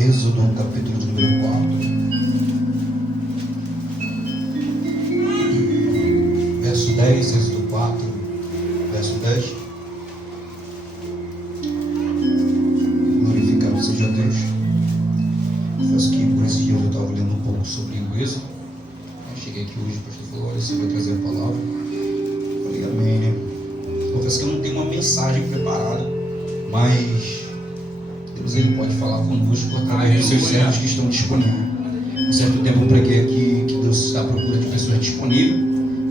Êxodo, capítulo de número 4, verso 10, Êxodo 4, verso 10. Glorificado seja Deus. Confesso que por esse dia eu estava lendo um pouco sobre o Êxodo. Cheguei aqui hoje, o pastor falou: olha, você vai trazer a palavra. Eu falei: amém, né? Confesso que eu não tenho uma mensagem preparada, mas Deus, ele pode falar conosco através dos seus servos que estão disponíveis. Um certo tempo eu preguei aqui que Deus está à procura de pessoas disponíveis,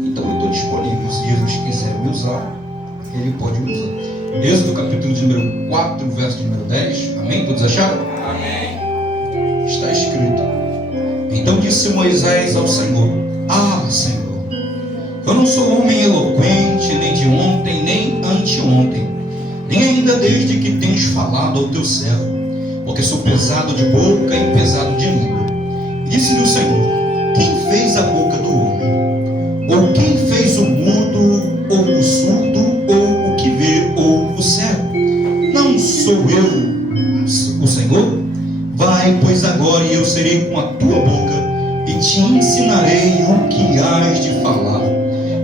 então eu estou disponível. Se Jesus quiser me usar, ele pode me usar. Êxodo, capítulo de número 4, verso de número 10. Amém? Todos acharam? Amém. Está escrito: então disse Moisés ao Senhor: ah, Senhor, eu não sou homem eloquente, nem de ontem, nem anteontem, nem ainda desde que tens falado ao teu servo, porque sou pesado de boca e pesado de língua. E disse-lhe o Senhor: quem fez a boca do homem? Ou quem fez o mudo, ou o surdo, ou o que vê, ou o cego? Não sou eu, o Senhor? Vai, pois, agora, e eu serei com a tua boca, e te ensinarei o que hás de falar.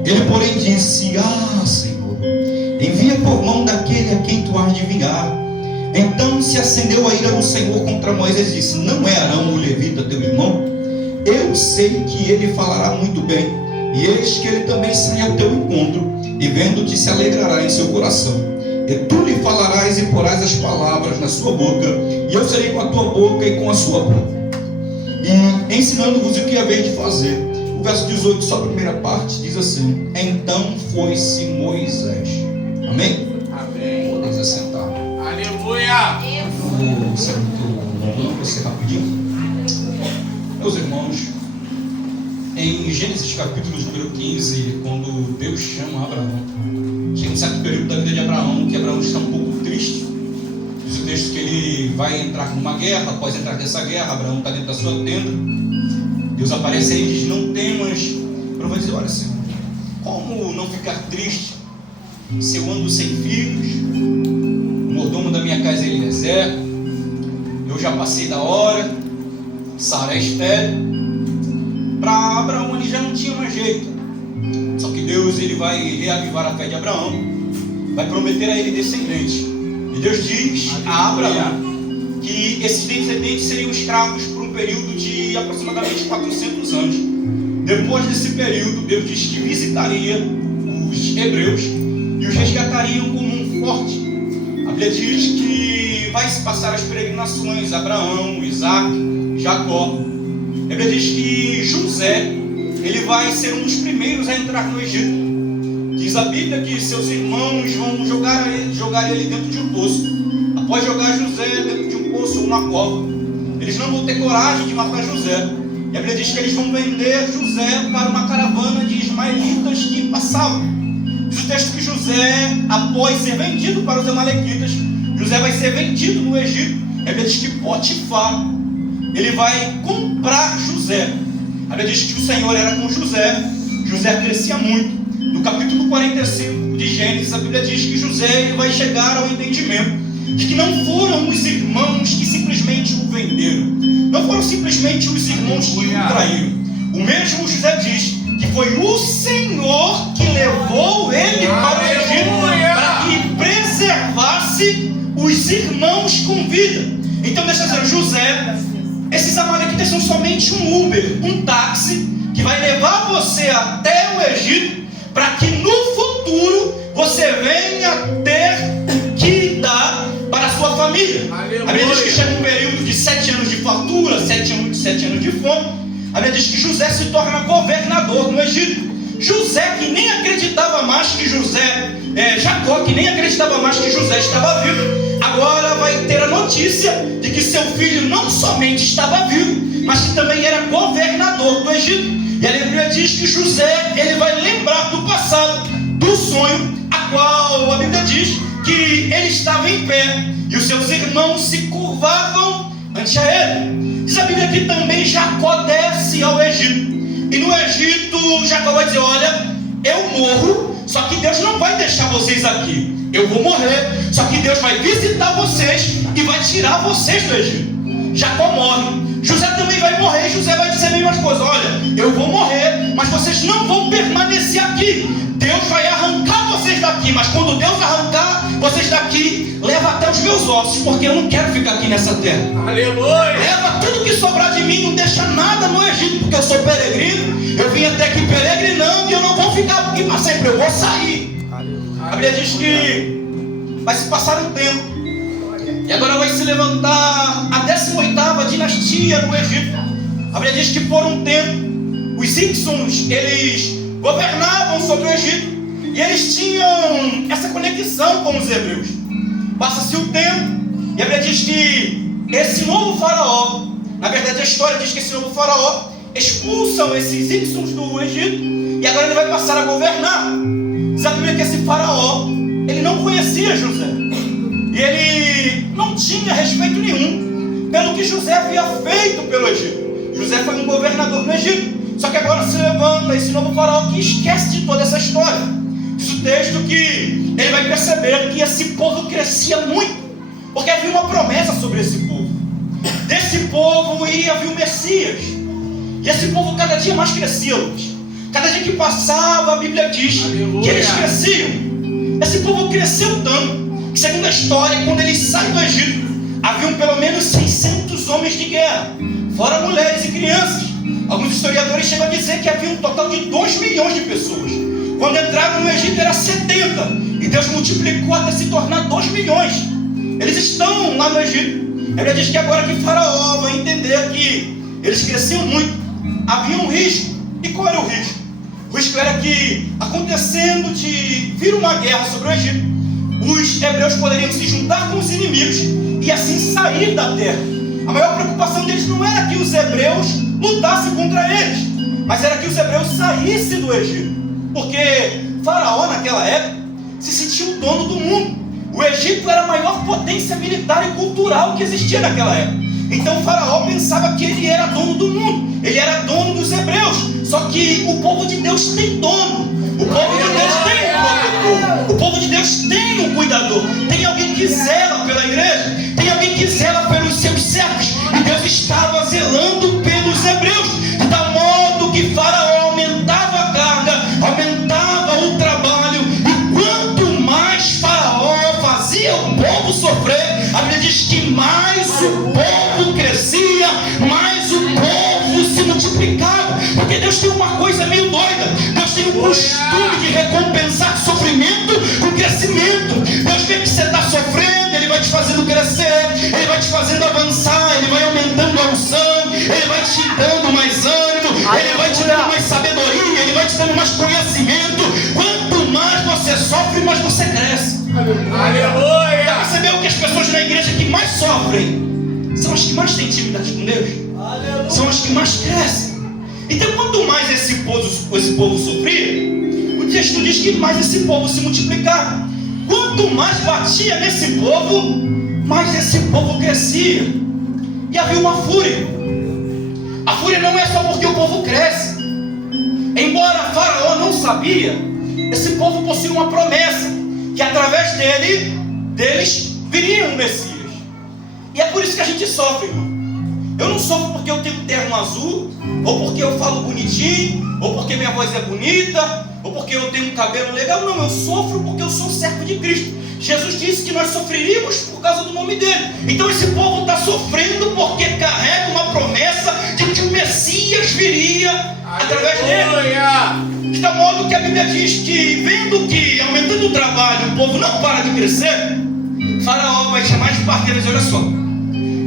Ele, porém, disse: ah, Senhor, envia por mão daquele a quem tu hás de enviar. Então se acendeu a ira do Senhor contra Moisés e disse: não é Arão o levita teu irmão? Eu sei que ele falará muito bem, e eis que ele também sai ao teu encontro, e vendo-te se alegrará em seu coração. E tu lhe falarás e porás as palavras na sua boca, e eu serei com a tua boca e com a sua boca, e ensinando-vos o que haveis de fazer. O verso 18, só a primeira parte, diz assim: então foi-se Moisés. Amém? Amém. Podemos assentar. Aleluia. Eu vou ser muito longo, você rapidinho. Meus irmãos, em Gênesis capítulo número 15, quando Deus chama Abraão, chega um certo período da vida de Abraão, que Abraão está um pouco triste. Diz o texto que ele vai entrar numa guerra. Após entrar nessa guerra, Abraão está dentro da sua tenda. Deus aparece aí e diz: não temas. Abraão vai dizer: olha, Senhor, como não ficar triste se eu ando sem filhos? O mordomo da minha casa é Eliezer, eu já passei da hora, Sara é estéril. Para Abraão ele já não tinha mais jeito. Só que Deus, ele vai reavivar a fé de Abraão, vai prometer a ele descendente. E Deus diz a Abraão que esses descendentes seriam escravos por um período de aproximadamente 400 anos. Depois desse período, Deus diz que visitaria os hebreus e os resgatariam como um forte. A Bíblia diz que vai se passar as peregrinações: Abraão, Isaac, Jacó. A Bíblia diz que José, ele vai ser um dos primeiros a entrar no Egito. Diz a Bíblia que seus irmãos vão jogar ele dentro de um poço. Após jogar José dentro de um poço ou uma cova, eles não vão ter coragem de matar José. E a Bíblia diz que eles vão vender José para uma caravana de ismaelitas que passavam. Diz o texto que José, após ser vendido para os amalequitas, José vai ser vendido no Egito. A Bíblia diz que Potifar, ele vai comprar José. A Bíblia diz que o Senhor era com José. José crescia muito. No capítulo 45 de Gênesis, a Bíblia diz que José, ele vai chegar ao entendimento de que não foram os irmãos que simplesmente o venderam, não foram simplesmente os irmãos que o traíram. O mesmo José diz que foi o Senhor que levou ele para o Egito para que preservasse os irmãos com vida. Então deixa eu dizer, José, esses amalequitas são somente um Uber, um táxi que vai levar você até o Egito, para que no futuro você venha ter que dar para a sua família. Aleluia. A Bíblia diz que chega um período de 7 anos de fartura, 7 anos de fome. A Bíblia diz que José se torna governador no Egito. José, que nem acreditava mais que Jacó, que nem acreditava mais que José estava vivo, agora vai ter a notícia de que seu filho não somente estava vivo, mas que também era governador do Egito. E a Bíblia diz que José, ele vai lembrar do passado, do sonho, a qual a Bíblia diz que ele estava em pé e os seus irmãos se curvavam ante a ele. Diz a Bíblia que também Jacó desce ao Egito. E no Egito, Jacó vai dizer: olha, eu morro, só que Deus não vai deixar vocês aqui. Eu vou morrer, só que Deus vai visitar vocês e vai tirar vocês do Egito. Jacó morre. José também vai morrer. José vai dizer a mesma coisa: olha, eu vou morrer, mas vocês não vão permanecer aqui. Deus vai arrancar vocês daqui, mas quando Deus arrancar vocês daqui, leva até os meus ossos, porque eu não quero ficar aqui nessa terra. Aleluia! Leva tudo que sobrar de mim, não deixa nada no Egito, porque eu sou peregrino. Eu vim até aqui peregrinando e eu não vou ficar aqui para sempre, eu vou sair. A Bíblia diz que vai se passar um tempo, e agora vai se levantar a 18ª dinastia no Egito. A Bíblia diz que por um tempo os Hicsos, eles governavam sobre o Egito, e eles tinham essa conexão com os hebreus. Passa-se o tempo, e a Bíblia diz que esse novo faraó, na verdade a história diz que esse novo faraó expulsam esses Hicsos do Egito, e agora ele vai passar a governar. Diz a Bíblia que esse faraó, ele não conhecia José, e ele não tinha respeito nenhum pelo que José havia feito pelo Egito. José foi um governador no Egito. Só que agora se levanta esse novo faraó que esquece de toda essa história. Diz o texto que ele vai perceber que esse povo crescia muito, porque havia uma promessa sobre esse povo. Desse povo iria vir o Messias. E esse povo cada dia mais crescia. Cada dia que passava, a Bíblia diz que eles cresciam. Esse povo cresceu tanto que, segundo a história, quando eles saem do Egito, haviam pelo menos 600 homens de guerra, fora mulheres e crianças. Alguns historiadores chegam a dizer que havia um total de 2 milhões de pessoas. Quando entraram no Egito era 70, e Deus multiplicou até se tornar 2 milhões. Eles estão lá no Egito. Ele diz que agora que Faraó vai entender que eles cresciam muito, havia um risco. E qual era o risco? O risco era que, acontecendo de vir uma guerra sobre o Egito, os hebreus poderiam se juntar com os inimigos e assim sair da terra. A maior preocupação deles não era que os hebreus lutassem contra eles, mas era que os hebreus saíssem do Egito, porque Faraó naquela época se sentia o dono do mundo. O Egito era a maior potência militar e cultural que existia naquela época. Então Faraó pensava que ele era dono do mundo, ele era dono dos hebreus. Só que o povo de Deus tem dono, o povo de Deus tem um protetor, o povo de Deus tem um cuidador, tem alguém que zela pela igreja, tem alguém que zela pelos seus servos. E Deus estava zelando pelos hebreus, de tal modo que Faraó aumentava a carga, aumentava o trabalho, e quanto mais Faraó fazia o povo sofrer, a Bíblia diz que mais o povo crescia, mais o povo se multiplicava. Porque Deus tem uma coisa meio doida, Deus tem o costume de recompensar sofrimento com crescimento. Deus vê que você está sofrendo, Ele vai te fazendo crescer, Ele vai te fazendo avançar, Ele vai aumentando a unção, Ele vai te dando mais ânimo, Ele vai te dando mais sabedoria, Ele vai te dando mais conhecimento. Quanto mais você sofre, mais você cresce. Aleluia! Já percebeu que as pessoas na igreja que mais sofrem são as que mais têm intimidade com Deus? Aleluia. São as que mais crescem. Então, quanto mais esse povo sofria, o texto diz que mais esse povo se multiplicava. Quanto mais batia nesse povo, mais esse povo crescia. E havia uma fúria. A fúria não é só porque o povo cresce. Embora Faraó não sabia, esse povo possui uma promessa, que através deles viria um Messias. E é por isso que a gente sofre, irmão. Eu não sofro porque eu tenho terno azul, ou porque eu falo bonitinho, ou porque minha voz é bonita, ou porque eu tenho um cabelo legal. Não, eu sofro porque eu sou servo de Cristo. Jesus disse que nós sofreríamos por causa do nome dele. Então esse povo está sofrendo porque carrega uma promessa de que o Messias viria através dele. De tal modo que a Bíblia diz que, vendo que aumentando o trabalho o povo não para de crescer, Faraó vai chamar as parteiras. Olha só,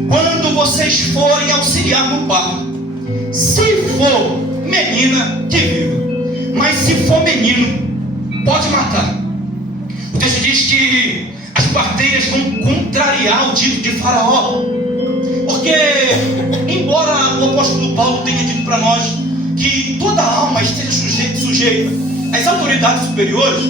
quando vocês forem auxiliar no parto, se for menina, que viva, mas se for menino, pode matar. O texto diz que as parteiras vão contrariar o dito de Faraó, porque embora o apóstolo Paulo tenha dito para nós que toda alma esteja sujeita às autoridades superiores,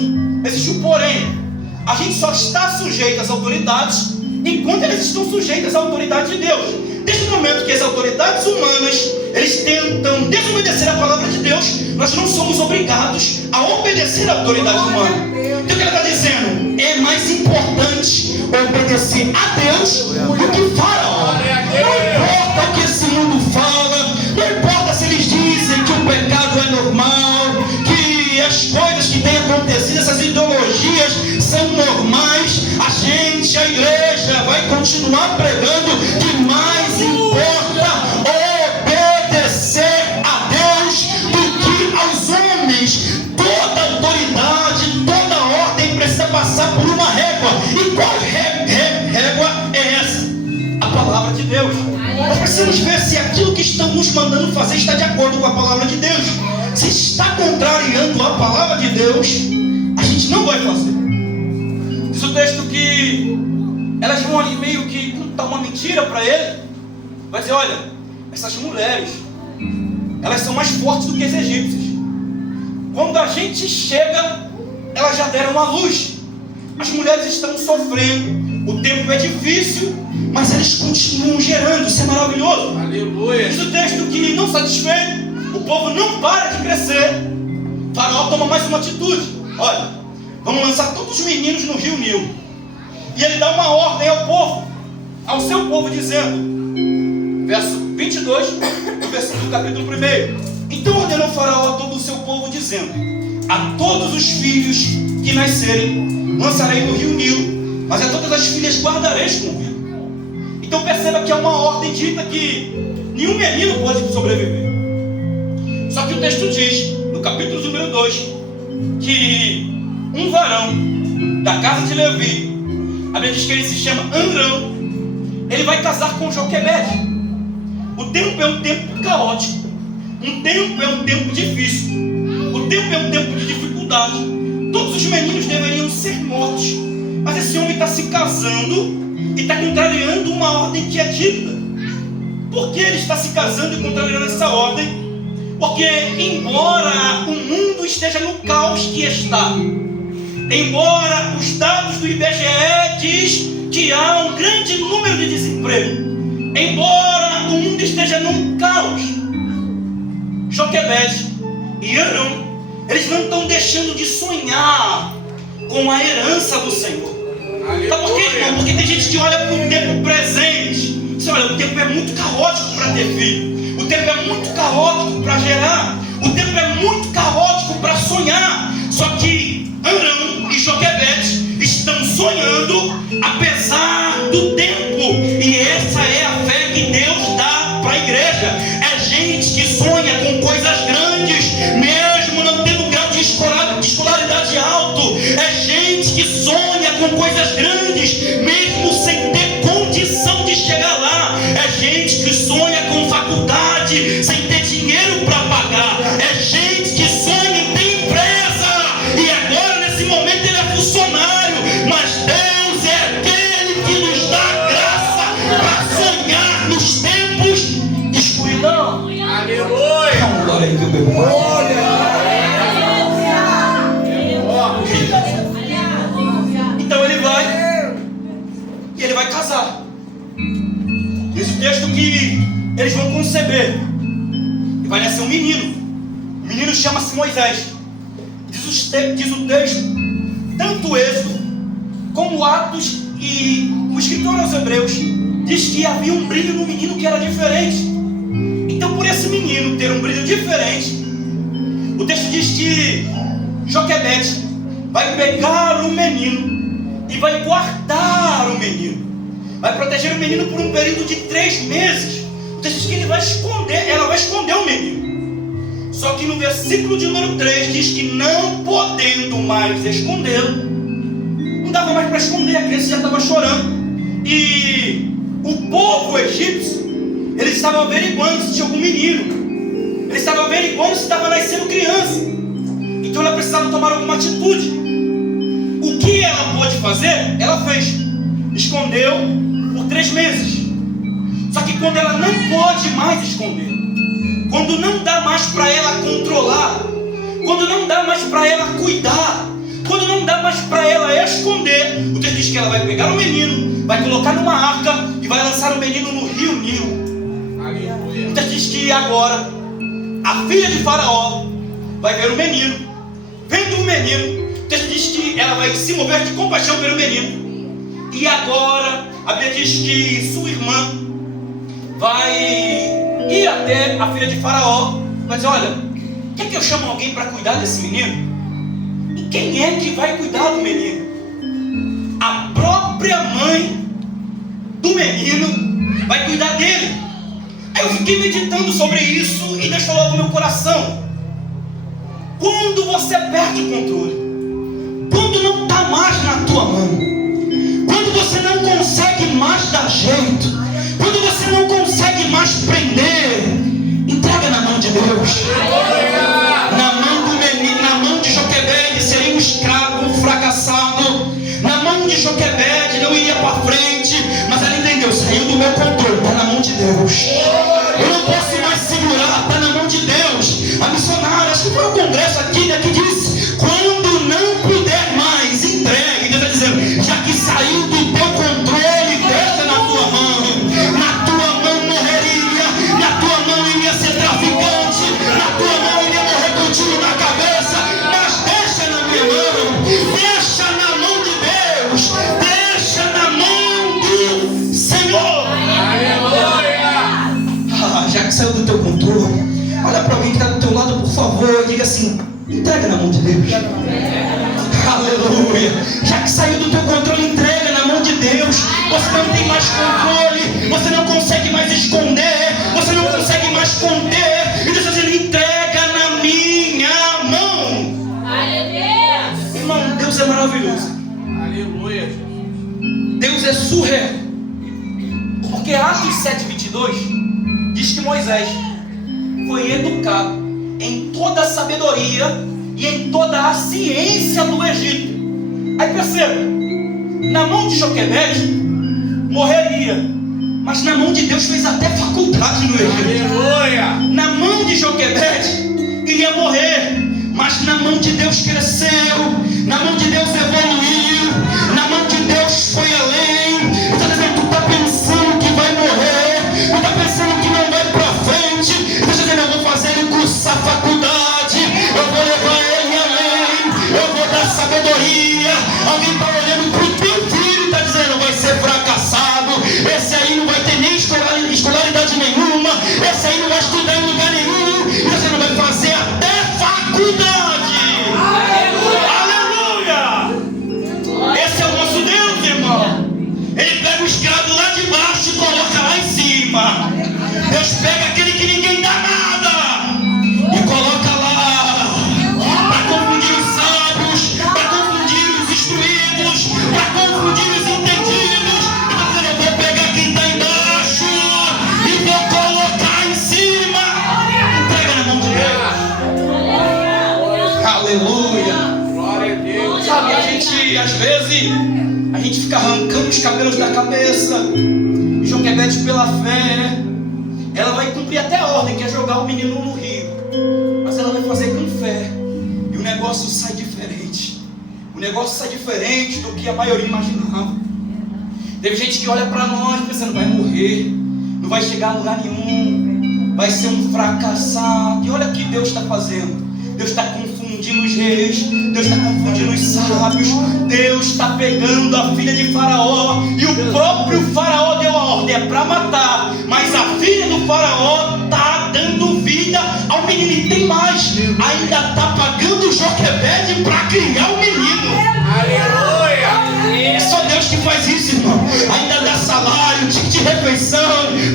existe um porém. A gente só está sujeito às autoridades enquanto elas estão sujeitas à autoridade de Deus. Desde o momento que as autoridades humanas eles tentam desobedecer a palavra de Deus, nós não somos obrigados a obedecer à autoridade humana. Então o que ele está dizendo? É mais importante obedecer a Deus do que Faraó. Não importa o que esse mundo fala, não importa se eles dizem que o pecado é normal, que as coisas que têm acontecido, essas ideologias são normais. A igreja vai continuar pregando que mais importa obedecer a Deus do que aos homens. Toda autoridade, toda ordem precisa passar por uma régua. E qual régua é essa? A palavra de Deus. Nós precisamos ver se aquilo que estão nos mandando fazer está de acordo com a palavra de Deus. Se está contrariando a palavra de Deus, a gente não vai fazer. Diz o texto que elas vão ali meio que contar uma mentira para ele. Vai dizer, olha, essas mulheres, elas são mais fortes do que as egípcias. Quando a gente chega, elas já deram a luz. As mulheres estão sofrendo, o tempo é difícil, mas eles continuam gerando. Isso é maravilhoso. Aleluia. Diz o texto que, não satisfeito, o povo não para de crescer. Faraó toma mais uma atitude. Olha, vamos lançar todos os meninos no rio Nilo. E ele dá uma ordem ao povo, ao seu povo, dizendo, verso 22 do capítulo 1. Então ordenou Faraó a todo o seu povo, dizendo, a todos os filhos que nascerem lançarei no rio Nilo, mas a todas as filhas guardareis com o rio. Então perceba que é uma ordem dita que nenhum menino pode sobreviver. Só que o texto diz, no capítulo número 2, que um varão da casa de Levi, a Bíblia diz que ele se chama Amrão, ele vai casar com Joquebede. O tempo é um tempo caótico, um tempo é um tempo difícil, o tempo é um tempo de dificuldade. Todos os meninos deveriam ser mortos, mas esse homem está se casando e está contrariando uma ordem que é dita. Por que ele está se casando e contrariando essa ordem? Porque embora o mundo esteja no caos que está, embora os dados do IBGE diz que há um grande número de desemprego, embora o mundo esteja num caos, Joquebede e Arão, eles não estão deixando de sonhar com a herança do Senhor. Sabe por quê, irmão? Porque tem gente que olha para o tempo presente. Você olha, o tempo é muito caótico para ter filho, o tempo é muito caótico para gerar, o tempo é muito caótico para sonhar. Só que Arão e Joquebede estão sonhando apesar do tempo. E essa é a fé que Deus dá para a igreja. É gente que sonha com coisas grandes, mesmo não tendo grau de escolaridade alto. É gente que sonha com coisas grandes, mesmo sem ter condição de chegar lá. É gente que sonha com faculdade, sem ter dinheiro para pagar. É gente que sonha em ter empresa, e agora nesse momento ele é funcionário. Mas Deus é aquele que nos dá graça para sonhar nos tempos de escuridão. Aleluia. Glória aí, meu bebê. Então ele vai e ele vai casar. Diz o texto que eles vão conceber e vai nascer um menino. O menino chama-se Moisés. Diz o texto, tanto Êxodo como Atos e o escritor aos Hebreus diz que havia um brilho no menino que era diferente. Então, por esse menino ter um brilho diferente, o texto diz que Joquebede vai pegar o menino e vai guardar o menino, vai proteger o menino por um período de 3 meses. O texto diz que ela vai esconder o menino. Só que no versículo de número 3 diz que não podendo mais escondê-lo, não dava mais para esconder, a criança já estava chorando. E o povo egípcio, eles estavam averiguando se tinha algum menino, eles estavam averiguando se estava nascendo criança. Então ela precisava tomar alguma atitude. O que ela pôde fazer, ela fez. Escondeu por 3 meses. Só que quando ela não pode mais esconder, quando não dá mais para ela controlar, quando não dá mais para ela cuidar, quando não dá mais para ela esconder, o texto diz que ela vai pegar o menino, vai colocar numa arca e vai lançar o menino no rio Nilo. Aleluia. O texto diz que agora a filha de Faraó vai ver o menino. Vendo o menino, o texto diz que ela vai se mover de compaixão pelo menino. E agora a Bíblia diz que sua irmã vai ir até a filha de Faraó, vai dizer: olha, quer que eu chame alguém para cuidar desse menino? E quem é que vai cuidar do menino? A própria mãe do menino vai cuidar dele. Aí eu fiquei meditando sobre isso e deixou logo meu coração. Quando você perde o controle, quando não está mais na tua mão, quando você não consegue mais dar jeito, quando você não consegue mais prender, entrega na mão de Deus. Na mão do menino, na mão de Joquebede seria um escravo, um fracassado. Na mão de Joquebede não iria para frente, mas ela entendeu: saiu do meu controle, está na mão de Deus. Eu não posso mais segurar, está na mão de Deus. A missionária, acho que foi o congresso aqui, né, que disse: quando não puder mais, entregue. Deus está dizendo: já que saiu do teu controle, deixa na tua mão. Na tua mão morreria, na tua mão iria ser traficante, na tua mão iria morrer com um tiro na cabeça, mas deixa na minha mão, deixa na mão de Deus, deixa na mão do Senhor. Já que saiu do teu controle, olha para alguém que está do teu lado, por favor, e diga assim: entrega na mão de Deus. Aleluia. Já que saiu do teu controle, entrega na mão de Deus. Você não tem mais controle, você não consegue mais esconder, você não consegue mais conter, e Deus está dizendo: entrega na minha mão. Irmão, Deus é maravilhoso. Aleluia. Deus é surreal. Porque Atos 7:22 diz que Moisés foi educado em toda a sabedoria e em toda a ciência do Egito. Aí perceba, na mão de Joquebede morreria, mas na mão de Deus fez até faculdade no Egito. Aleluia. Na mão de Joquebede iria morrer, mas na mão de Deus cresceu, na mão de Deus evoluiu, na mão de Deus foi além. Está dizendo: tu está pensando que vai morrer, tu está pensando que não vai para frente, está dizendo: eu vou fazer ele cursar faculdade, eu vou levar ele além, eu vou dar sabedoria. Alguém está olhando para o teu filho e está dizendo: vai ser fracassado, esse aí não vai ter nem escolaridade nenhuma, esse aí não vai estudar em lugar nenhum, esse não vai fazer até faculdade. Aleluia! Esse é o nosso Deus, irmão. Ele pega o escravo lá de baixo e coloca lá em cima. Deus pega aquele que ninguém dá nada e coloca lá para confundir os sábios, para confundir os instruídos, para confundir os entendidos. Então eu vou pegar quem está embaixo e vou colocar em cima. Entrega na mão de Deus. Aleluia. Glória a Deus. Sabe, a gente, às vezes, a gente fica arrancando os cabelos da cabeça. E Joquebede, pela fé, ela vai cumprir até a ordem, que é jogar o menino no rio. Mas ela vai fazer com fé. E o negócio sai diferente. O negócio sai diferente do que a maioria imaginava. Teve gente que olha para nós pensando: vai morrer, não vai chegar a lugar nenhum, vai ser um fracassado. E olha o que Deus está fazendo. Deus está confundindo os reis, Deus está confundindo os sábios, Deus está pegando a filha de Faraó, e o próprio Faraó deu a ordem, é para matar, mas a filha do Faraó está dando vida ao menino. E tem mais, ainda está pagando Joquebede para criar o menino. Aleluia. É só Deus que faz isso, irmão. Ainda dá salário, ticket de refeição,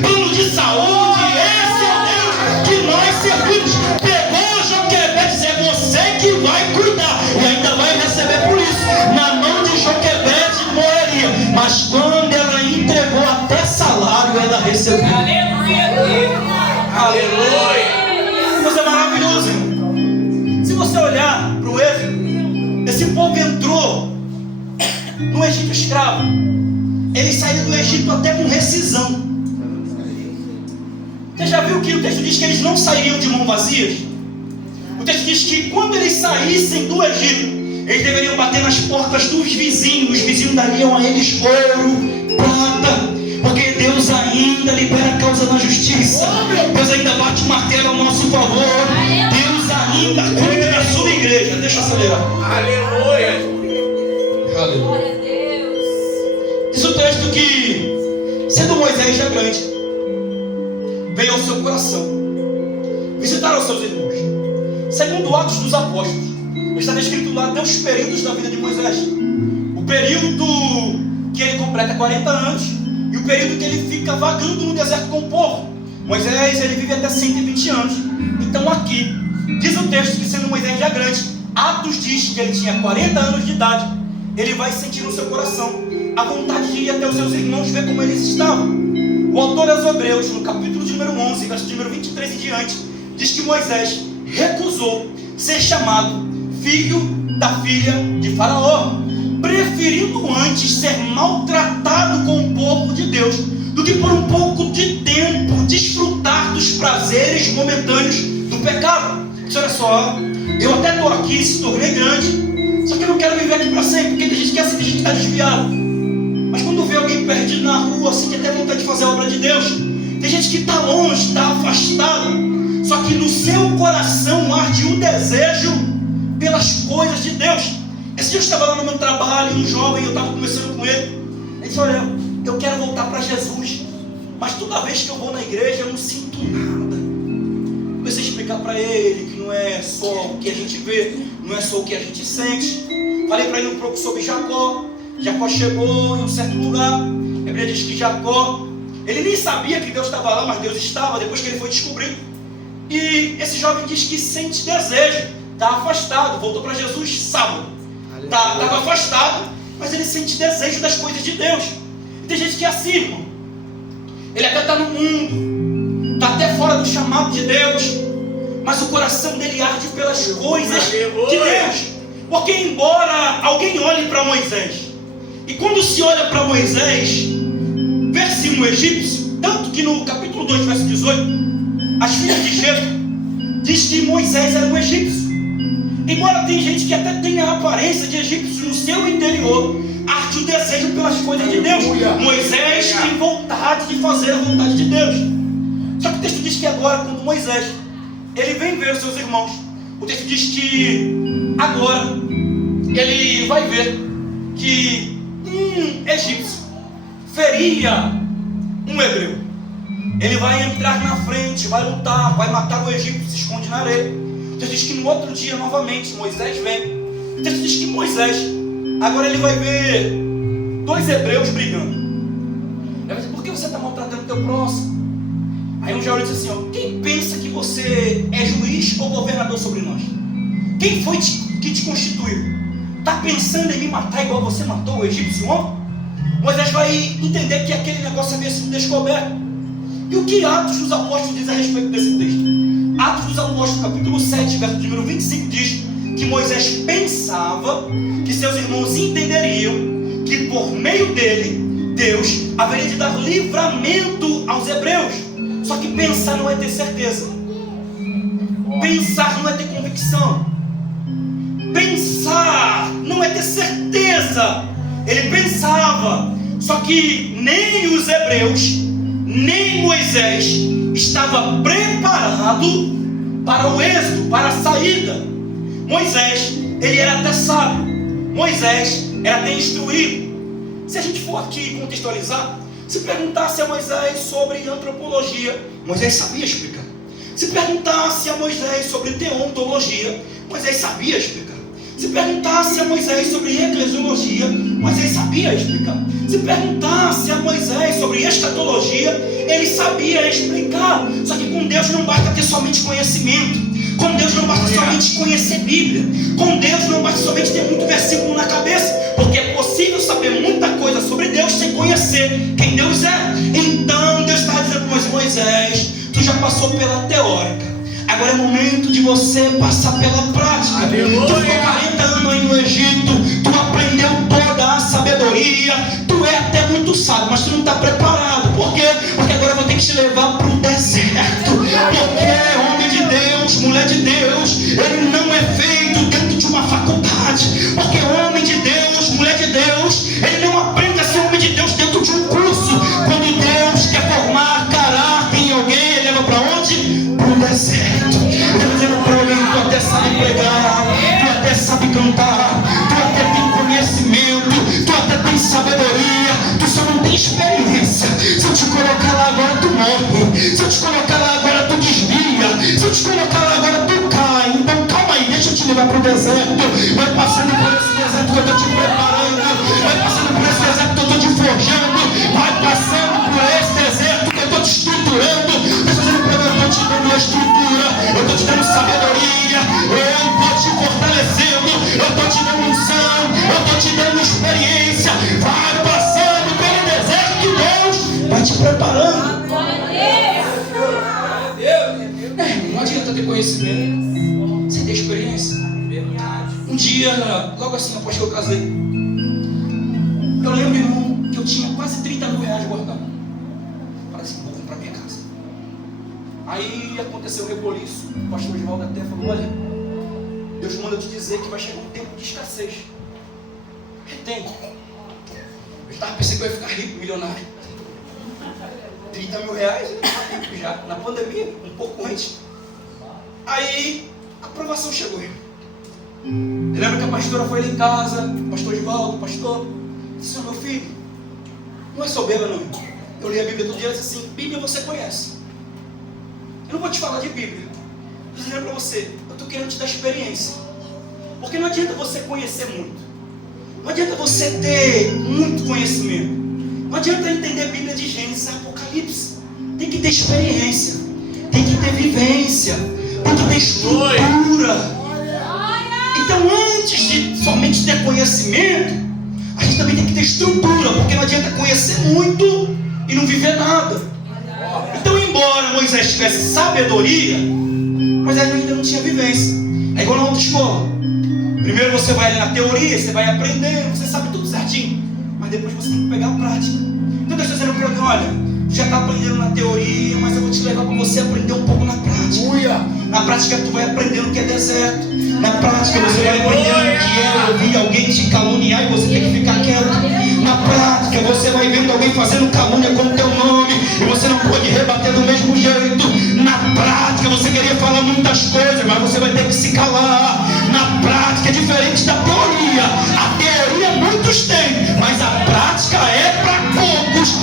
plano de saúde. Esse é o Deus que nós servimos. Pegou Joquebede, é você que vai cuidar e ainda vai receber por isso. Na mão de Joquebede morreria, mas quando ela entregou até salário, ela recebeu. Aleluia. Deus é maravilhoso, irmão. Se você olhar para o Êxodo, esse povo entrou no Egito escravo. Eles saíram do Egito até com rescisão. Você já viu que o texto diz que eles não sairiam de mãos vazias? O texto diz que quando eles saíssem do Egito, eles deveriam bater nas portas dos vizinhos. Os vizinhos dariam a eles ouro, prata, porque Deus ainda libera a causa da justiça. Deus ainda bate o martelo ao nosso favor. Deus ainda cuida da sua igreja. Deixa eu acelerar. Aleluia. Diz o texto que, sendo Moisés já grande, veio ao seu coração visitar os seus irmãos. Segundo Atos dos Apóstolos, está descrito lá dois períodos da vida de Moisés: o período que ele completa 40 anos e o período que ele fica vagando no deserto com o povo. Moisés, ele vive até 120 anos. Então aqui diz o texto que, sendo Moisés já grande, Atos diz que ele tinha 40 anos de idade. Ele vai sentir no seu coração a vontade de ir até os seus irmãos, ver como eles estavam. O autor aos Hebreus, no capítulo de número 11, verso número 23 e diante, diz que Moisés recusou ser chamado filho da filha de Faraó, preferindo antes ser maltratado com o povo de Deus do que por um pouco de tempo desfrutar dos prazeres momentâneos do pecado. Mas olha só, eu até estou aqui, se tornei grande, só que eu não quero viver aqui para sempre, porque tem gente que é assim, tem gente que está desviado. Mas quando vê alguém perdido na rua, assim, que até vontade de fazer a obra de Deus. Tem gente que está longe, está afastado, só que no seu coração arde um desejo pelas coisas de Deus. Esse dia eu estava lá no meu trabalho, um jovem, eu estava conversando com ele. Ele disse: olha, eu quero voltar para Jesus, mas toda vez que eu vou na igreja eu não sinto nada. Comecei a explicar para ele que não é só o que a gente vê, não é só o que a gente sente. Falei para ele um pouco sobre Jacó. Jacó chegou em um certo lugar. A Bíblia diz que Jacó, ele nem sabia que Deus estava lá, mas Deus estava, depois que ele foi descobrir. E esse jovem diz que sente desejo, está afastado, voltou para Jesus sábado, estava afastado, mas ele sente desejo das coisas de Deus. E tem gente que é assim, irmão. Ele até está no mundo, está até fora do chamado de Deus, mas o coração dele arde pelas coisas de Deus. Porque embora alguém olhe para Moisés, e quando se olha para Moisés, vê-se um egípcio, tanto que no capítulo 2, verso 18, as filhas de Jetro diz que Moisés era um egípcio. Embora tem gente que até tenha a aparência de egípcio, no seu interior arde o desejo pelas coisas de Deus. Moisés tem vontade de fazer a vontade de Deus. Só que o texto diz que agora, quando Moisés ele vem ver os seus irmãos, o texto diz que agora ele vai ver que um egípcio feria um hebreu. Ele vai entrar na frente, vai lutar, vai matar o egípcio, se esconde na areia. O texto diz que no outro dia, novamente, Moisés vem. O texto diz que Moisés, agora ele vai ver dois hebreus brigando. Ele vai dizer: por que você está maltratando o teu próximo? Aí um jovem diz assim: ó, quem pensa que você é juiz ou governador sobre nós? Quem foi que te constituiu? Está pensando em me matar igual você matou o egípcio ontem? Moisés vai entender que aquele negócio havia sido descoberto. E o que Atos dos Apóstolos diz a respeito desse texto? Atos dos Apóstolos, capítulo 7, verso número 25, diz que Moisés pensava que seus irmãos entenderiam que por meio dele, Deus haveria de dar livramento aos hebreus. Só que pensar não é ter certeza. Pensar não é ter convicção. Pensar não é ter certeza. Ele pensava, só que nem os hebreus, nem Moisés estava preparado para o êxito, para a saída. Moisés, ele era até sábio. Moisés era até instruído. Se a gente for aqui contextualizar, se perguntasse a Moisés sobre antropologia, Moisés sabia explicar. Se perguntasse a Moisés sobre teontologia, Moisés sabia explicar. Se perguntasse a Moisés sobre eclesiologia, Moisés sabia explicar. Se perguntasse a Moisés sobre escatologia, ele sabia explicar. Só que com Deus não basta ter somente conhecimento. Com Deus não basta somente conhecer Bíblia. Com Deus não basta somente ter muito versículo na cabeça. Porque é possível saber muita coisa sobre Deus sem conhecer quem Deus é. Então Deus está dizendo para Moisés: tu já passou pela teórica, agora é momento de você passar pela prática. Aleluia. Tu ficou 40 anos aí no Egito, tu aprendeu toda a sabedoria, tu é até muito sábio, mas tu não está preparado. Por quê? Porque agora eu vou ter que te levar para o deserto. Porque homem de Deus, mulher de Deus, ele não é feito dentro de uma faculdade. Porque homem de Deus, mulher de Deus, ele não aprende a ser homem de Deus dentro de um curso. Quando Deus quer formar caráter em alguém, ele leva para onde? Para o deserto. Eu estou dizendo para alguém: tu até sabe pregar, tu até sabe cantar, tu até tem conhecimento, tu até tem sabedoria, tu só não tem experiência. Se eu te colocar lá agora, tu morre. Se eu te colocar lá agora, tu desvia. Se eu te colocar lá agora, tu cai. Então calma aí, deixa eu te levar para o deserto. Vai passando por esse deserto que eu estou te preparando. Vai passando por esse deserto que eu estou te forjando. Vai passando por esse deserto que eu estou te estruturando. Eu estou te dando uma estrutura. Eu estou te dando sabedoria. Eu estou te fortalecendo. Eu estou te dando unção. Eu estou te dando experiência. Vai passando pelo deserto que Deus vai te preparando. Não adianta ter conhecimento sem ter experiência. Um dia, logo assim após que eu casei, eu lembro, irmão, que eu tinha quase 30 mil reais guardado. Falei assim, vou comprar minha casa. Aí aconteceu um reboliço. O pastor Osvaldo até falou, olha, Deus manda te dizer que vai chegar um tempo de escassez. Retém. Eu estava pensando que eu ia ficar rico, milionário. 30 mil reais, já na pandemia, um pouco antes. Aí a aprovação chegou. Eu lembro que a pastora foi lá em casa, o pastor Osvaldo, pastor, disse, meu filho, não é soberba não. Eu li a Bíblia todo dia e disse assim, Bíblia você conhece. Eu não vou te falar de Bíblia. Eu vou dizer para você, eu estou querendo te dar experiência. Porque não adianta você conhecer muito. Não adianta você ter muito conhecimento. Não adianta entender Bíblia de Gênesis a Apocalipse. Tem que ter experiência. Tem que ter vivência. Tem que ter estrutura. Então antes de somente ter conhecimento, a gente também tem que ter estrutura. Porque não adianta conhecer muito e não viver nada. Então embora Moisés tivesse sabedoria, Moisés ainda não tinha vivência. É igual na autoescola. Primeiro você vai ali na teoria, você vai aprender, você sabe tudo certinho. Mas depois você tem que pegar a prática. Então Deus está dizendo para mim, olha, já está aprendendo na teoria, mas eu vou te levar para você aprender um pouco na prática. Na prática tu vai aprendendo o que é deserto. Na prática você vai aprendendo o que é ouvir alguém te caluniar e você tem que ficar quieto. Na prática você vai vendo alguém fazendo calúnia com o teu nome e você não pode rebater do mesmo jeito. Na prática você queria falar muitas coisas, mas você vai ter que se calar. Na prática é diferente da teoria. A teoria muitos têm, mas a prática é para poucos.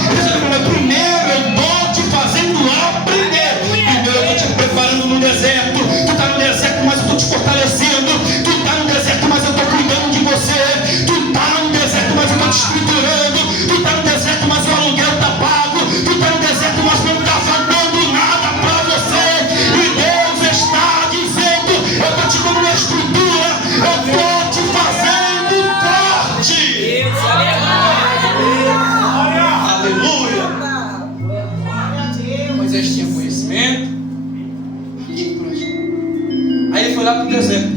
Primeiro eu estou te fazendo aprender. Primeiro eu estou te preparando no deserto. Tu está no deserto, mas eu estou te fortalecendo. Tu está no deserto, mas eu estou cuidando de você. Tu está no deserto, mas eu estou te estruturando. Tu está no deserto, mas o aluguel está pago. Tu está no deserto, mas não está faltando nada para você. E Deus está dizendo, eu estou te dando uma estrutura. Eu estou te fazendo forte. Aleluia. Moisés tinha conhecimento. Aí ele foi lá para o deserto.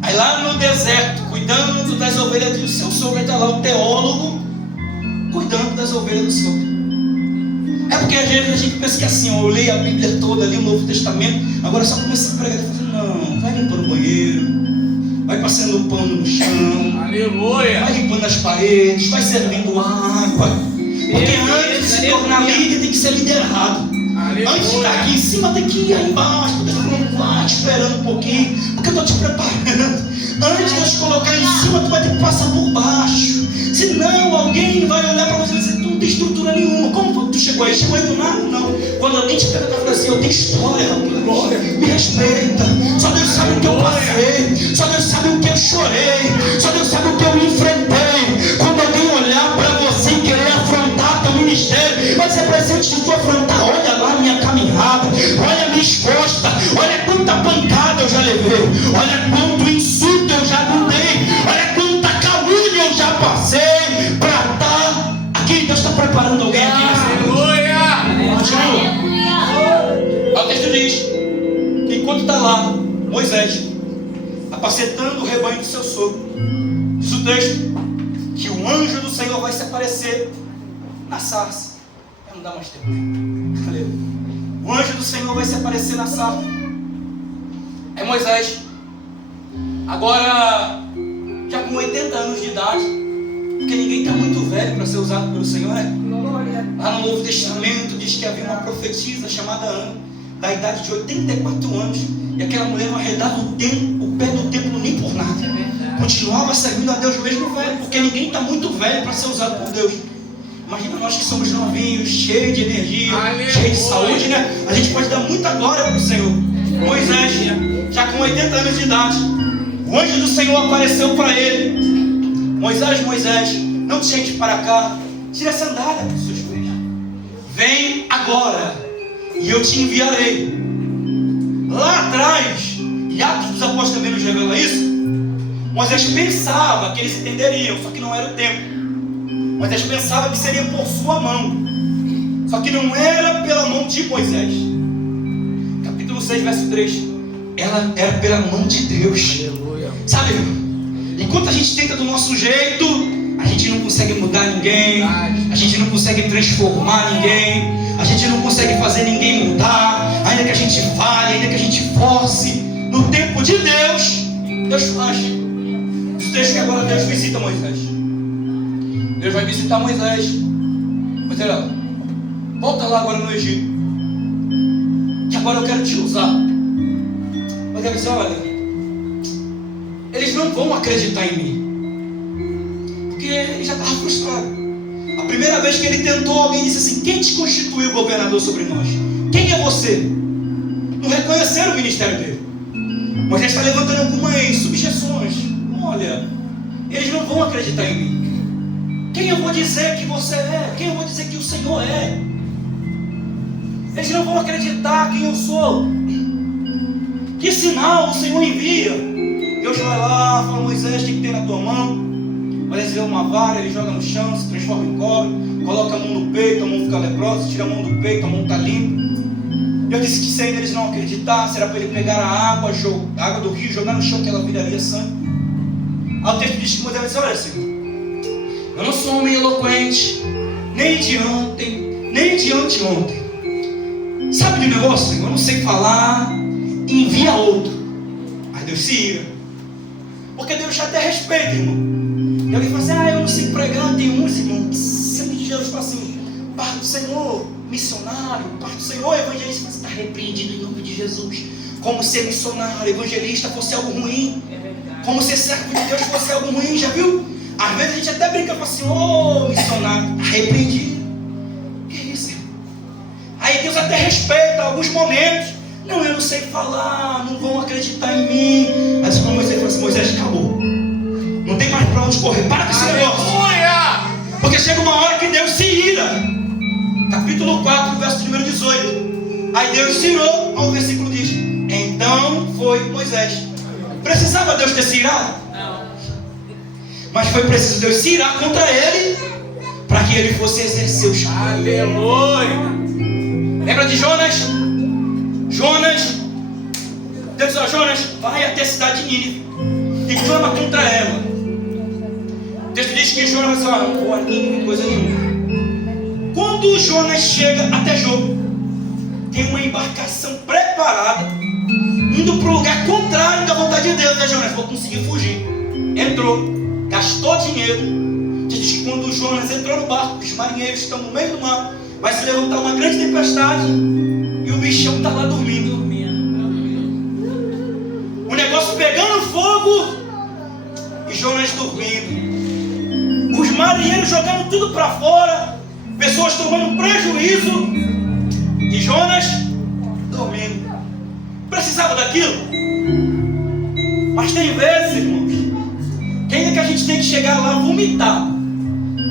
Aí lá no deserto, cuidando das ovelhas do seu sogro, está lá o teólogo cuidando das ovelhas do sogro. É porque às vezes a gente pensa que assim, eu leio a Bíblia toda, li o Novo Testamento, agora só começa a pregar e fala, não, vai limpando o banheiro, vai passando o pano no chão, aleluia, vai limpando as paredes, vai servindo água. Porque antes de se tornar líder tem que ser liderado. Antes de estar aqui em cima tem que ir aí embaixo. Porque eu estou lá esperando um pouquinho, porque eu estou te preparando. Antes de eu te colocar em cima, tu vai ter que passar por baixo. Senão alguém vai olhar para você e dizer, tu não tem estrutura nenhuma. Como foi que tu chegou aí? Chegou aí do nada? Não. Quando alguém te pergunta para assim, eu tenho história, glória, me respeita. Só Deus sabe o que eu passei. Só Deus sabe o que eu chorei. Só Deus sabe o que eu me enfrentei. Quando alguém olhar para você e querer afrontar teu ministério, vai ser presente de tu afrontar. Olha lá a minha caminhada, olha a minha exposta, olha quanta pancada eu já levei, olha quanto insulto eu já dei, olha quanta calúnia eu já passei para estar aqui. Deus está preparando alguém aqui nessa aleluia. Continua. O texto diz que enquanto está lá Moisés apacentando o rebanho do seu sogro, diz o texto que o anjo do Senhor vai se aparecer na sarça. Não dá mais tempo. Aleluia. O anjo do Senhor vai se aparecer na sarça. É Moisés. Agora, já com 80 anos de idade, porque ninguém está muito velho para ser usado pelo Senhor, né? Lá no Novo Testamento diz que havia uma profetisa chamada Ana, da idade de 84 anos, e aquela mulher não arredava o pé do templo nem por nada. Continuava servindo a Deus mesmo velho, porque ninguém está muito velho para ser usado por Deus. Imagina nós que somos novinhos, cheios de energia, Aleluia. cheios de saúde, né? A gente pode dar muita glória para o Senhor. Moisés, já com 80 anos de idade, o anjo do Senhor apareceu para ele. Moisés, não te sente para cá, tira a sandália dos seus pés. Vem agora, e eu te enviarei. Lá atrás, e Atos dos Apóstolos também nos revela isso, Moisés pensava que eles entenderiam, só que não era o tempo. Moisés pensava que seria por sua mão, só que não era pela mão de Moisés. Capítulo 6, verso 3. Ela era pela mão de Deus. Aleluia. Sabe, enquanto a gente tenta do nosso jeito, a gente não consegue mudar ninguém, a gente não consegue transformar ninguém, a gente não consegue fazer ninguém mudar. Ainda que a gente fale, ainda que a gente force, no tempo de Deus, Deus faz. Os textos que agora Deus visita Moisés. Deus vai visitar Moisés. Mas olha, volta lá agora no Egito, que agora eu quero te usar. Mas ele disse, olha, eles não vão acreditar em mim, porque ele já estava frustrado. A primeira vez que ele tentou, alguém disse assim: quem te constituiu governador sobre nós? Quem é você? Não reconheceram o ministério dele. Moisés está levantando algumas subjeções. Olha, eles não vão acreditar em mim. Quem eu vou dizer que você é? Quem eu vou dizer que o Senhor é? Eles não vão acreditar quem eu sou. Que sinal o Senhor envia? Deus vai lá, fala: Moisés, tem que ter na tua mão. Moisés vê uma vara, ele joga no chão, se transforma em cobre, coloca a mão no peito, a mão fica leprosa, tira a mão do peito, a mão está limpa. Eu disse que se ainda eles não acreditassem, era para ele pegar a água do rio, jogar no chão, que ela viraria sangue. Aí o texto diz que Moisés disse: olha, Senhor, eu não sou um homem eloquente, nem de ontem, nem de anteontem. Sabe de negócio, Senhor? Eu não sei falar, envia outro. Aí Deus se ira, porque Deus já até respeita, irmão. E alguém fala assim: eu não sei pregar. Tem uns irmãos, sempre de Jesus fala assim: parte do Senhor, missionário, parte do Senhor, evangelista. Mas está repreendido em nome de Jesus. Como ser missionário, evangelista fosse algo ruim, como ser servo de Deus fosse algo ruim, já viu? Às vezes a gente até brinca com assim: missionário, está repreendido. Que é isso, irmão? Aí Deus até respeita alguns momentos. Não, eu não sei falar, não vão acreditar em mim. Aí quando Moisés falou assim: Moisés, acabou, não tem mais para onde correr, para com esse negócio. Porque chega uma hora que Deus se ira. Capítulo 4, verso número 18. Aí Deus se irou, o versículo diz: então foi Moisés. Precisava Deus ter se irado? Não. Mas foi preciso Deus se irar contra ele, para que ele fosse exercer o chamado. Aleluia. Lembra de Jonas? Deus disse: Jonas, vai até a cidade de Nínive e clama contra ela. O texto diz que Jonas disse: não vou a Nínive, coisa nenhuma. Quando Jonas chega até Jope, tem uma embarcação preparada, indo para o lugar contrário da vontade de Deus. Jonas, vou conseguir fugir. Entrou, gastou dinheiro. Diz que quando Jonas entrou no barco, os marinheiros estão no meio do mar, vai se levantar uma grande tempestade e o bichão está lá dormindo. O negócio pegando fogo e Jonas dormindo. Os marinheiros jogando tudo para fora, pessoas tomando prejuízo e Jonas dormindo. Precisava daquilo? Mas tem vezes, irmãos, que ainda que a gente tem que chegar lá vomitar,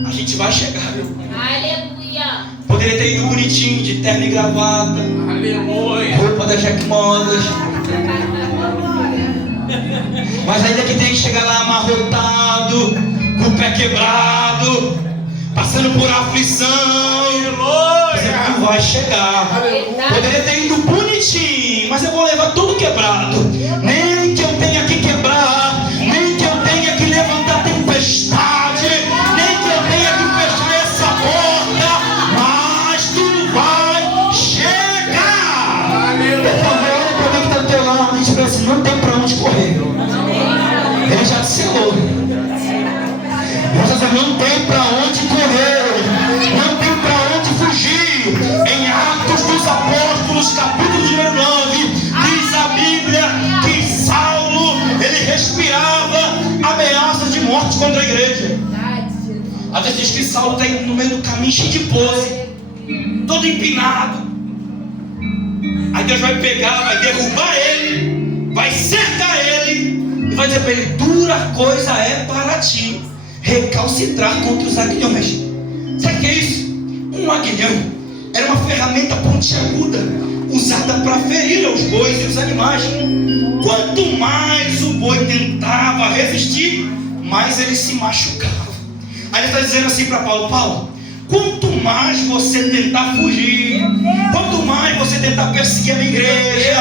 a gente vai chegar, viu? Aleluia. Poderia ter ido bonitinho, de terno e gravata, Aleluia. roupa da Jack Modas, mas ainda que tem que chegar lá amarrotado, com o pé quebrado, passando por aflição, Aleluia. tu vai chegar. Poderia ter ido bonitinho, mas eu vou levar tudo quebrado. Nem que eu tenha que quebrar, nem que eu tenha que levantar tempestade, nem que eu tenha que fechar essa porta, mas tu vai chegar. Por favor, olha para mim que está do teu lado, a gente pensa assim: não tem para onde correr. Ele já te selou. Mas não tem para onde correr, não tem para onde fugir. Em Atos dos Apóstolos, capítulo número 9, diz a Bíblia que Saulo está indo no meio do caminho cheio de pose, todo empinado. Aí Deus vai pegar, vai derrubar ele, vai cercar ele e vai dizer para ele: dura coisa é para ti recalcitrar contra os aguilhões. Sabe o que é isso? Um aguilhão era uma ferramenta pontiaguda usada para ferir os bois e os animais. Quanto mais o boi tentava resistir, mais ele se machucava. Aí ele está dizendo assim para Paulo: Paulo, quanto mais você tentar fugir, quanto mais você tentar perseguir a minha igreja,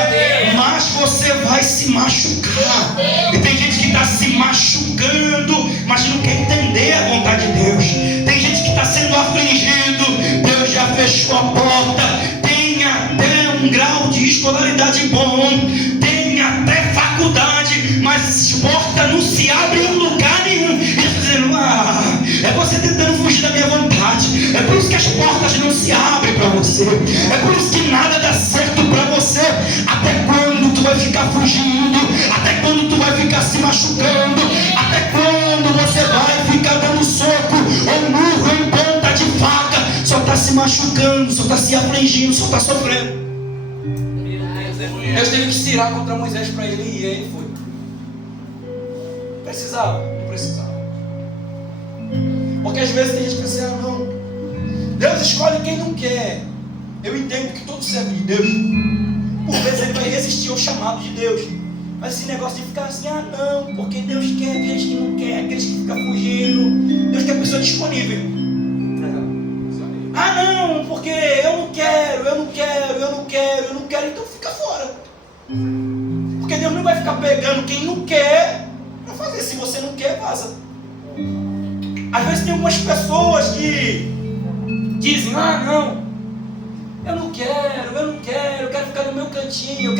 mais você vai se machucar. E tem gente que está se machucando, mas não quer entender a vontade de Deus. Tem gente que está sendo afligido, Deus já fechou a porta. Tem até um grau de escolaridade bom, tem até faculdade, mas as portas não se abrem em lugar nenhum. E ele está dizendo: é você tentando fugir da minha vontade. É por isso que as portas não se abrem para você. É por isso que nada dá certo para você. Até quando tu vai ficar fugindo? Até quando tu vai ficar se machucando? Até quando você vai ficar dando soco ou murro em ponta de faca? Só está se machucando, só está se afligindo, só está sofrendo. Deus teve que se irar contra Moisés para ele ir, e aí foi. Precisava? Não precisava. Porque às vezes tem gente que pensa: não, Deus escolhe quem não quer. Eu entendo que todo servo de Deus, por vezes ele vai resistir ao chamado de Deus. Mas esse negócio de ficar assim: não, porque Deus quer aqueles que não quer, aqueles que ficam fugindo. Deus quer a pessoa disponível. Não, porque eu não quero, então fica fora. Porque Deus não vai ficar pegando quem não quer para fazer. Se você não quer, vaza. Às vezes tem algumas pessoas que dizem: não, eu não quero, eu quero ficar no meu cantinho,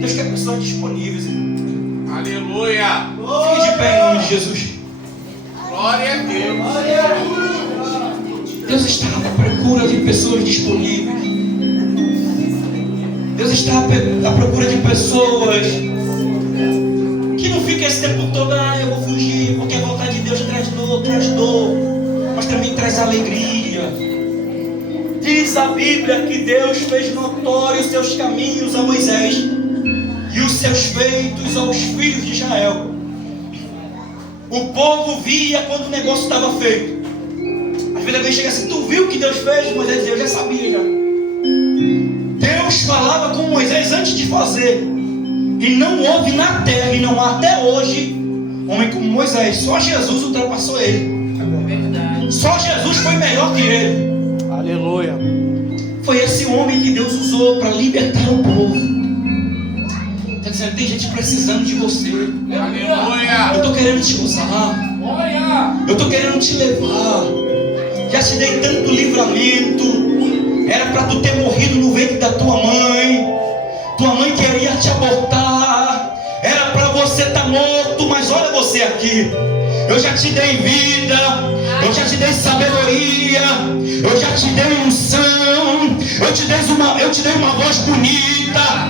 Deus quer pessoas disponíveis, irmão. Aleluia. Fique de pé em nome de Jesus. Glória a Deus. Deus está à procura de pessoas disponíveis. Deus está à procura de pessoas que não ficam esse tempo todo: eu vou fugir, porque a vontade de Deus traz dor, mas também traz alegria. Diz a Bíblia que Deus fez notórios os seus caminhos a Moisés e os seus feitos aos filhos de Israel. O povo via quando o negócio estava feito. Às vezes alguém chega assim: tu viu o que Deus fez? Moisés dizia: eu já sabia já. Deus falava com Moisés antes de fazer. E não houve na terra, e não há até hoje, homem como Moisés. Só Jesus ultrapassou ele. Só Jesus foi melhor que ele. Aleluia. Foi esse homem que Deus usou para libertar o povo. Está dizendo: tem gente precisando de você. Aleluia. Eu estou querendo te usar. Eu estou querendo te levar. Já te dei tanto livramento. Era para tu ter morrido no ventre da tua mãe. Tua mãe queria te abortar. Era para você estar morto, mas olha você aqui. Eu já te dei vida, eu já te dei sabedoria, eu já te dei unção, eu te dei uma voz bonita.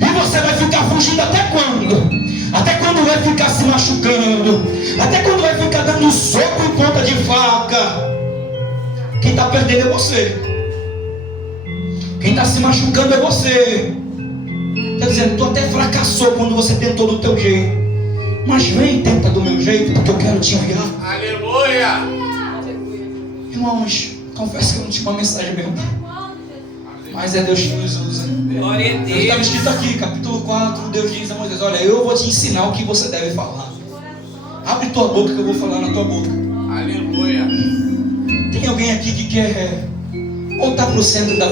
E você vai ficar fugindo até quando? Até quando vai ficar se machucando? Até quando vai ficar dando soco em ponta de faca? Quem está perdendo é você. Quem está se machucando é você. Está dizendo: tu até fracassou quando você tentou do teu jeito, mas vem e tenta do meu jeito, porque eu quero te enviar. Aleluia. Irmãos, confesso que eu não tinha uma mensagem mesmo, mas é Deus que nos usa. Glória a Deus. Estava escrito aqui, capítulo 4, Deus diz a Moisés: olha, eu vou te ensinar o que você deve falar. Abre tua boca que eu vou falar na tua boca. Aleluia. Tem alguém aqui que quer voltar para o centro da